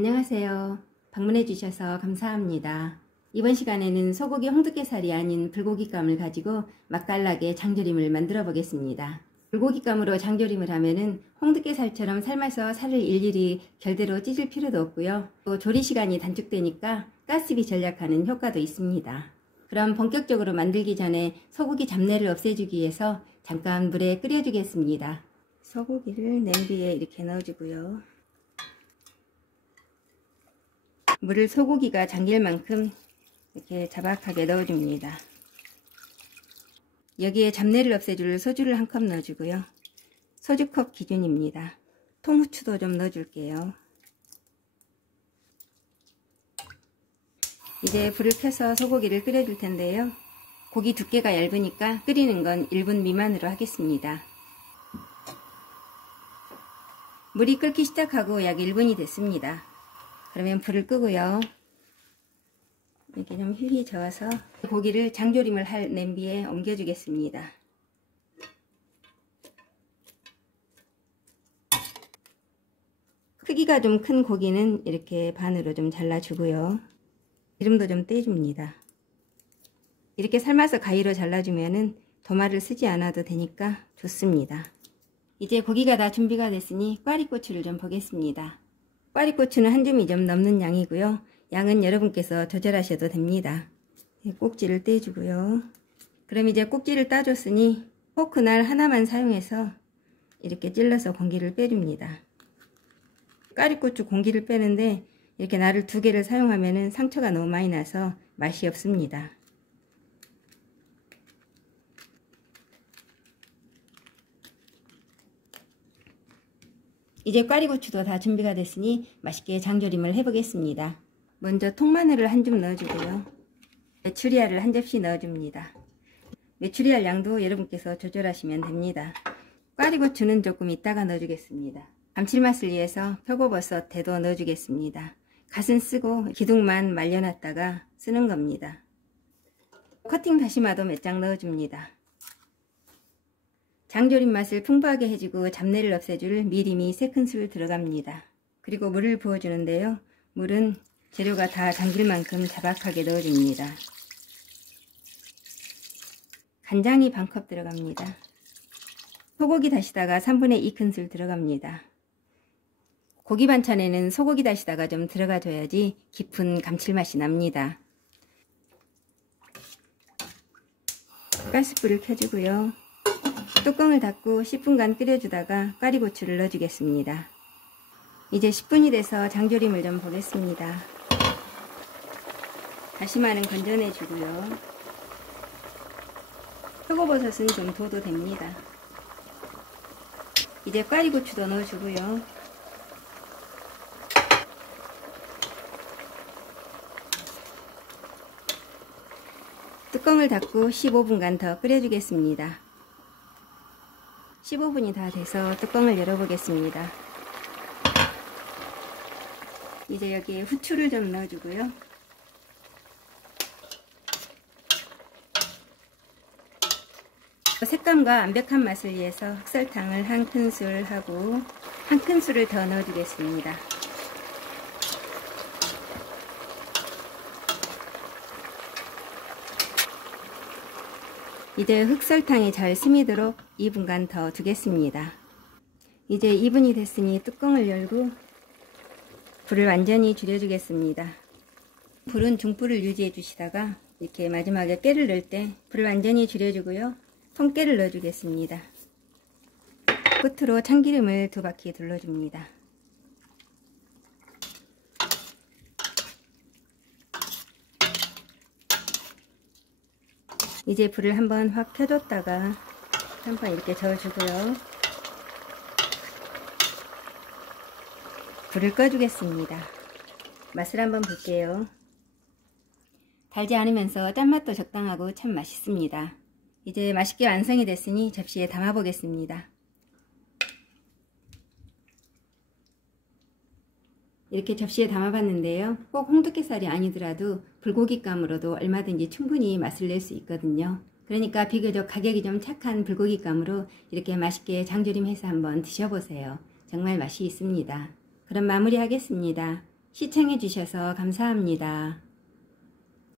안녕하세요. 방문해 주셔서 감사합니다. 이번 시간에는 소고기 홍두깨살이 아닌 불고기감을 가지고 맛깔나게 장조림을 만들어 보겠습니다. 불고기감으로 장조림을 하면은 홍두깨살처럼 삶아서 살을 일일이 결대로 찢을 필요도 없고요. 또 조리 시간이 단축되니까 가스비 절약하는 효과도 있습니다. 그럼 본격적으로 만들기 전에 소고기 잡내를 없애주기 위해서 잠깐 물에 끓여주겠습니다. 소고기를 냄비에 이렇게 넣어주고요. 물을 소고기가 잠길 만큼 이렇게 자박하게 넣어줍니다. 여기에 잡내를 없애줄 소주를 한 컵 넣어주고요. 소주컵 기준입니다. 통후추도 좀 넣어줄게요. 이제 불을 켜서 소고기를 끓여줄 텐데요. 고기 두께가 얇으니까 끓이는 건 1분 미만으로 하겠습니다. 물이 끓기 시작하고 약 1분이 됐습니다. 그러면 불을 끄고요. 이렇게 좀 휘휘 저어서 고기를 장조림을 할 냄비에 옮겨주겠습니다. 크기가 좀 큰 고기는 이렇게 반으로 좀 잘라주고요. 기름도 좀 떼줍니다. 이렇게 삶아서 가위로 잘라주면은 도마를 쓰지 않아도 되니까 좋습니다. 이제 고기가 다 준비가 됐으니 꽈리고추를 좀 보겠습니다. 꽈리고추는 한 줌이 좀 넘는 양이고요. 양은 여러분께서 조절하셔도 됩니다. 꼭지를 떼주고요. 그럼 이제 꼭지를 따줬으니 포크날 하나만 사용해서 이렇게 찔러서 공기를 빼줍니다. 꽈리고추 공기를 빼는데 이렇게 날을 2개를 사용하면 상처가 너무 많이 나서 맛이 없습니다. 이제 꽈리고추도 다 준비가 됐으니 맛있게 장조림을 해보겠습니다. 먼저 통마늘을 한 줌 넣어주고요. 메추리알을 한 접시 넣어줍니다. 메추리알 양도 여러분께서 조절하시면 됩니다. 꽈리고추는 조금 이따가 넣어주겠습니다. 감칠맛을 위해서 표고버섯 대도 넣어주겠습니다. 갓은 쓰고 기둥만 말려놨다가 쓰는 겁니다. 커팅 다시마도 몇 장 넣어줍니다. 장조림 맛을 풍부하게 해주고 잡내를 없애줄 미림이 3큰술 들어갑니다. 그리고 물을 부어주는데요. 물은 재료가 다 잠길 만큼 자박하게 넣어줍니다. 간장이 반컵 들어갑니다. 소고기 다시다가 3분의 2큰술 들어갑니다. 고기 반찬에는 소고기 다시다가 좀 들어가줘야지 깊은 감칠맛이 납니다. 가스불을 켜주고요. 뚜껑을 닫고 10분간 끓여주다가 꽈리고추를 넣어주겠습니다. 이제 10분이 돼서 장조림을 좀 보겠습니다. 다시마는 건져내주고요. 표고버섯은 좀 둬도 됩니다. 이제 꽈리고추도 넣어주고요. 뚜껑을 닫고 15분간 더 끓여주겠습니다. 15분이 다 돼서 뚜껑을 열어보겠습니다. 이제 여기에 후추를 좀 넣어주고요. 색감과 완벽한 맛을 위해서 흑설탕을 1큰술 하고 1큰술을 더 넣어주겠습니다. 이제 흑설탕이 잘 스미도록 2분간 더 두겠습니다. 이제 2분이 됐으니 뚜껑을 열고 불을 완전히 줄여주겠습니다. 불은 중불을 유지해 주시다가 이렇게 마지막에 깨를 넣을 때 불을 완전히 줄여주고요. 통깨를 넣어주겠습니다. 끝으로 참기름을 2바퀴 둘러줍니다. 이제 불을 한번 확 켜줬다가 한번 이렇게 저어주고요. 불을 꺼주겠습니다. 맛을 한번 볼게요. 달지 않으면서 짠맛도 적당하고 참 맛있습니다. 이제 맛있게 완성이 됐으니 접시에 담아 보겠습니다. 이렇게 접시에 담아봤는데요. 꼭 홍두깨살이 아니더라도 불고기감으로도 얼마든지 충분히 맛을 낼 수 있거든요. 그러니까 비교적 가격이 좀 착한 불고기감으로 이렇게 맛있게 장조림해서 한번 드셔보세요. 정말 맛이 있습니다. 그럼 마무리하겠습니다. 시청해 주셔서 감사합니다.